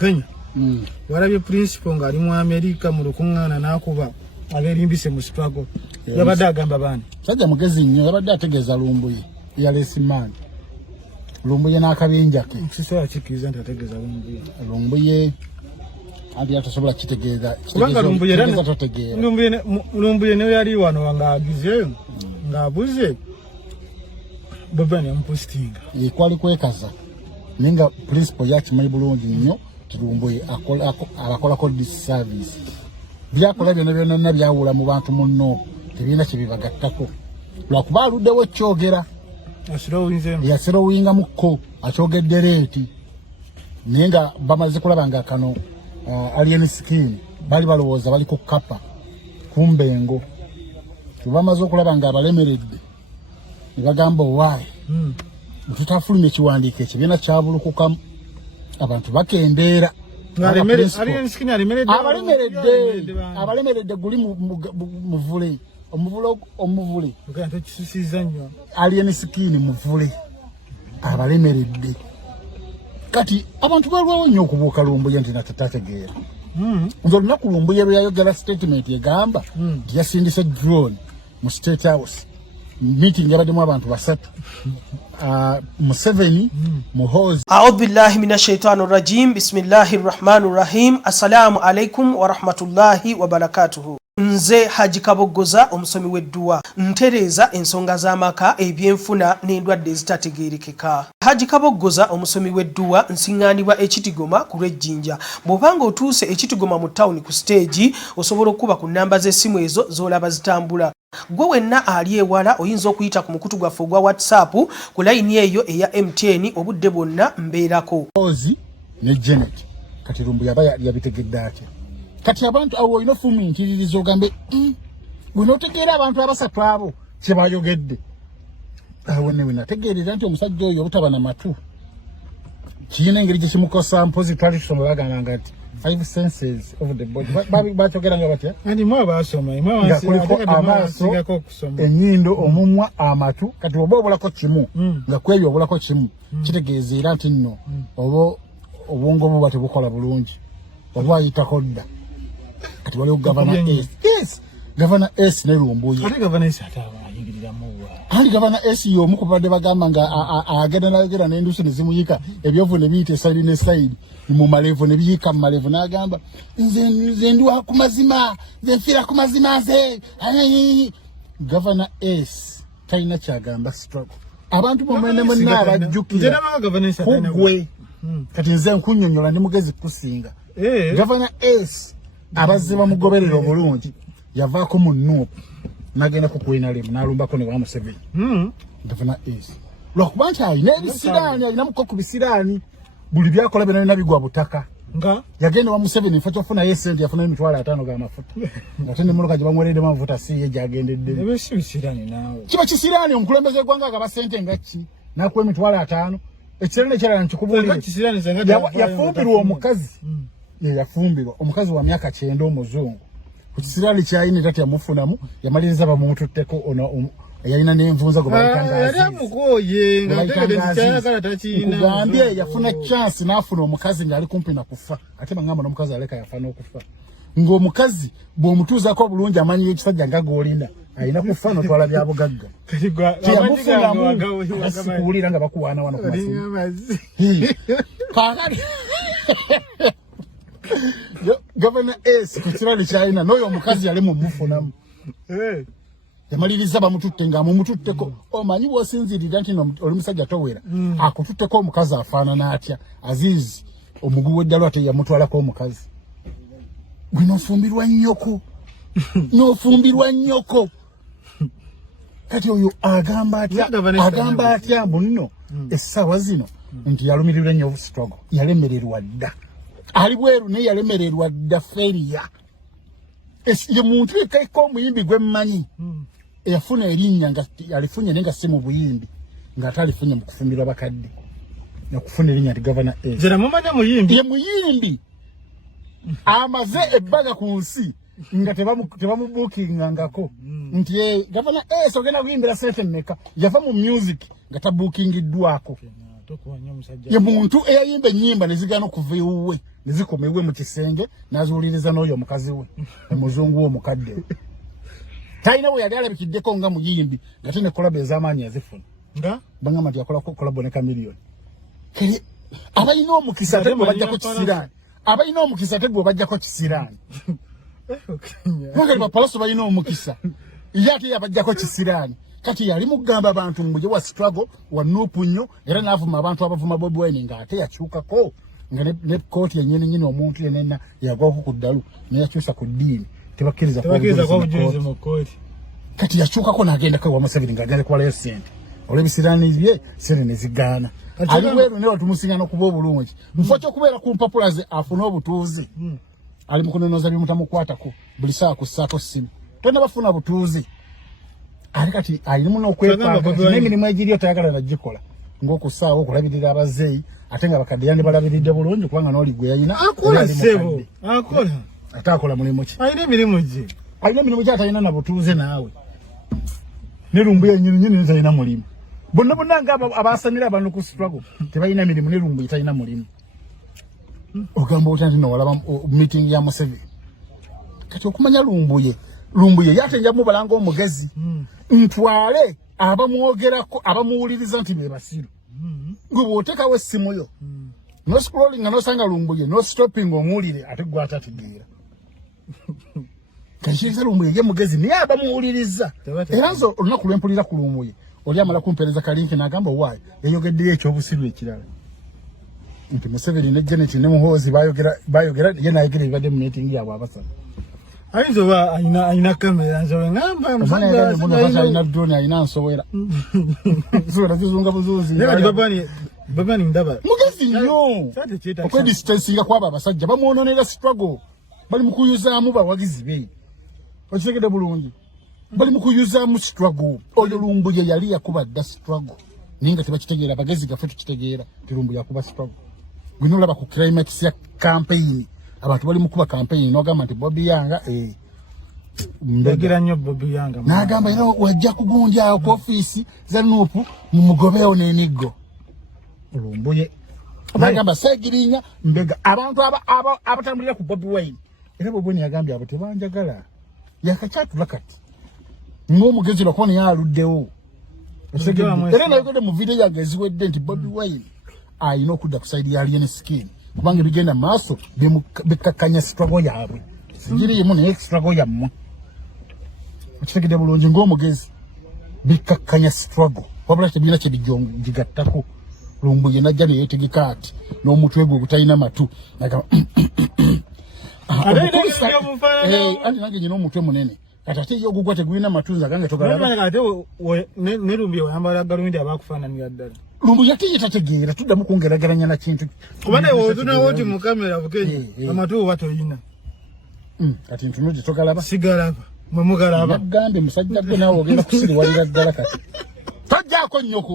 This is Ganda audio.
Kenya warabye principal ngali mu America mu lukungana nakuba aberimbise mu struggle yabadde agamba bani sajja mugezi nnyo yabadde ategeeza Lumbuye yalesimani Lumbuye n'akabinja ke sisobola kikiriza nti ategeeza Lumbuye andi atasobola kitegeeza kubanga Lumbuye ne yali wano wanga agize ngaabuze babani ampostinga kwali kwekaza ninga principal yakimanyi bulungi nnyo Lumbuye abakolako disservice byakola byonna byawula mu bantu munno tebina kibibagattako lwakuba aluddewo kyogera yasirowinga mukko akyogedde leeti naye nga bamaze kulaba nga kano alien skin bali balowooza bali ku kapa kumbengo tubamaze okulaba nga abalemeredde ne bagamba owaayi tutafulumya ekiwandiiko ekibiina kyabulukukamu abantu bakendeera abalemeredde guli muvule omuvule alien skin muvule abalemeredde kati abantu balwawo nnyo okubuuka Lumbuye nti natatategeera nze olunaku Lumbuye lwe yayogera statement egamba nti yasindise drone mu State House meeting yabaddemu abantu basatu Museveni Muhoozi. A'udhu billahi minash shaitani rajim. Bismillahir rahmanir rahim. Assalamu alaikum wa rahmatullahi wa barakatuhu. Nze Haji Kabogoza omusomi w'edduwa ntereza ensonga z'amaka ebyenfuna n'endwadde ezitategeerekeka. Haji Kabogoza omusomi w'edduwa nsiŋŋaanibwa Ekitigoma ku Lwejjinja. Bw'obanga otuuse Ekitigoma mu town ku stage osobola okuba ku nnamba z'essimu ezo z'olaba zitambula. Gwe wenna ali ewala oyinza okuyita ku mukutu gwaffe ogwa WhatsApp ku layini eyo eya MTN obudde bwonna mbeerako. Muhoozi ne Janet kati Lumbuye yaba yabitegedde atya kati abantu awo olina ofuminkiririza ogambe bwe n'otegeera abantu abasatu abo kye bayogedde awo ne wenategeerera nti omusajja oyo obutaba na matu kiyina engeri gye kimukosa mpozi twali tusoma bagamba nti 5 senses of the body bakyogera nga batya andi mwa basoma amaaso ennyindo omumwa amatu kati oba obulako kimu nga kwebyo obulako kimu kitegeeza era nti nno oba obwongo buba tebukola bulungi oba ayitako dda kati waliwo Governor S. Yes, Governor S ne Lumbuye. Ate Governor S atayingiriramu wa. Andi Governor S y'omu ku badde bagamba nga agenda n'ayogera n'enduusi ne zimuyika ebyovu ne biyita esayidi ne sayidi mu malevu ne biyika mu malevu n'agamba nze ndi wa ku mazima nze nfiira ku mazima nze. Governor S talina kyagamba struggle. Abantu bomwene mwenna abajjukira kugwe kati nze nkunnyonnyola ndi mugezi kusinga. Governor S abazze bamugoberera obulungi yavaako mu Nuupu n'agenda ku Queen Alem n'alumbako ne wa Museveni. Governor S lwakuba nti alina ebisiraani alinamuko ku bisiraani buli byakola byonna bigwa butaka nga yagenda wa Museveni mfa kyofunayo esente yafunayo $5,000 g'amafuta ate n'emmotoka gye bamweredemu amafuta si ye gy'agendedde. Kiba kisiraani omukulembeze gwanga agaba sente nga ki n'akuwa $5,000 ekisiraani ekirala nkikubuulire yafumbirwa omukazi yafumbirwa omukazi wa myaka 9 omuzungu ku kisiraani kyayina tati yamufunamu yamaliriza bamututteko ono yalina n'envunza gwe bayitangambye yafuna chance n'afuna omukazi ng'ali kumpi na kufa ate bangamba n'omukazi aleka yafa n'okufa ng'omukazi bw'omutuuzako obulungi amanyi ekisajja nga g'olina alina kufa n'otwala bya bugagga tiyamufunamu asikuwulira nga bakuwaana wano ku masimu Governor S ku kirali kyalina n'oyo omukazi yali mumufunamu yamaliriza bamututte nga mumututteko omanyi bw'osinzirira nti oli musajja towera akututteko omukazi afaanana atya Azizi omuguwe eddalo ate yamutwalako omukazi gwe n'ofumbirwa nnyoko kati oyo agamba atya munno essaawa zino nti yalumirirwa ennyo struggle yalemererwa dda ali bweru naye yalemererwa dda feriya ye muntu ekaiko omuyimbi gwe mmanyi eyafuna erinnya nga alifunye naye nga si mu buyimbi ng'ate alifunye mu kufumbirwa bakadde nakufuna erinnya nti Governor S. Ye muyimbi amaze ebbaga ku nsi nga tebamubuukingangako nti Governor S ogenda kuyimbira sente mmeka yava mu music nga tabuukingiddwako ye muntu eyayimba ennyimba ne zigana okuva ewuwe nizikomewe mu kisenge nazuuliriza n'oyo mukazi we omuzungu wo mukadde taina we yagala bikiddeko nga muyimbi ngate ne kolabo ez'amaanyi yazifuna nga bangamba nti yakola kolabo ne Chameleone kale abalina omukisa tegwe bajjako kisiraani abalina omukisa tegwe bajjako kisiraani ngali bapalaso balina omukisa yate yabajjako kisiraani kati yali mugamba abantu muje wa struggle wa nupu nnyo era n'avuma abantu abavuma Bobi Wine ng'ate yakyukako nga ne kooti yennyini nyini omuntu yenna yagwako ku ddalu naye yakyusa ku ddiini tebakkiriza kwa bujulizi mu kooti kati yakyukako n'agenda kwa Museveni ng'agenda kuwalayo ssente olw'ebisiraani bye sente ne zigaana aliweero ne watumusinga n'okuba obulungi mufo ky'okubeera ku mpapula ze afune obutuuzi ali mu kunonooza bimutamukwatako buli saa kussaako ssimu tonna bafuna butuuzi ali kati ayina n'okwepanga n'emirimu egiriyo tayagala nagikola ng'okusaawo okulabirira abazeeyi ate nga bakadde yandi balabiridde bulungi kubanga n'oli gwe yayina akola sebo akola ate akola mulimu ki ayina emirimu gye atalina na butuuze naawe ne Lumbuye nyini talina mulimu bonna nga abasanira abantu ku struggle tebalina mirimu ne Lumbuye talina mulimu ogamba otandi no walaba meeting ya Museveni kati okumanya Lumbuye yatenja mu balanga omugezi ntwale abamwogerako abamuwuliriza nti be basiru gwe bw'otekawo essimu yo no scrolling nga nosanga Lumbuye no stopping omuwulire ate gwe atategeera kashiriza Lumbuye ye mugezi niye abamuwuliriza era nzo olunaku lwempulira ku Lumbuye oli amala kumpereza kalinki n'agamba waayo yayogeddeyo ekyobusiru ekirala nti Museveni ne Janet ne Muhoozi bayogera ye n'ayogera ebibadde mu meeting yaabwe abasatu ayinza oba ayina kamera nsobe ngamba musajja ayina drone ayina nsowera nsowera zizunga buzuzi babani ndaba mugezi nnyo okwedistancinga kwabo abasajja bamwononera struggle bali mu kuyuzaamu bawagizi be okitegedde bulungi bali mu kuyuzaamu struggle oyo Lumbuye yali yakuba dda struggle naye nga tebakitegeera abagezi gaffe tukitegeera ti Lumbuye yakuba struggle gwe nolaba ku climax ya campaign abantu bali mukuba campaign n'ogamba nti Bobi Yanga mbegira nnyo Bobi Yanga n'agamba era wajja kugunja ku office za Nuupu mu mugobeewo n'eniggo Lumbuye n'agamba seegirinya mbega abantu abatambulira ku Bobi Wine era Bobi Wine yagambye abo tebanjagala yakakyatula kati ng'omugezi lwakuba naye aluddewo era nayogedde mu video yange eziwedde nti Bobi Wine ayina okudda ku saidi ya Alien Skin kubanga bigenda maaso bikakkanya struggle yaabwe sigiri yemu naye struggle yammwe okitegedde bulungi ng'omugezi bikakkanya struggle wabula tebiina kye bigattako Lumbuye najja neyeetegeka ati n'omutwe gwe ogutalina matu anti nange nyina omutwe munene kati ate ye ogugwa tegulina matu gange togalaba ne Lumbuye wayambala galumindi abakufaananira ddala Lumbuye ate ye tategeera tuddamu kungeraganya na kintu kubane wotunawo ti mu kamera bukenye amatu watoyina kati ntuno gye togalaba sigalaba mwe mugalaba nagambe musajja gwe naawe ogenda kusiriwalira ddala kati tojjaako nnyoko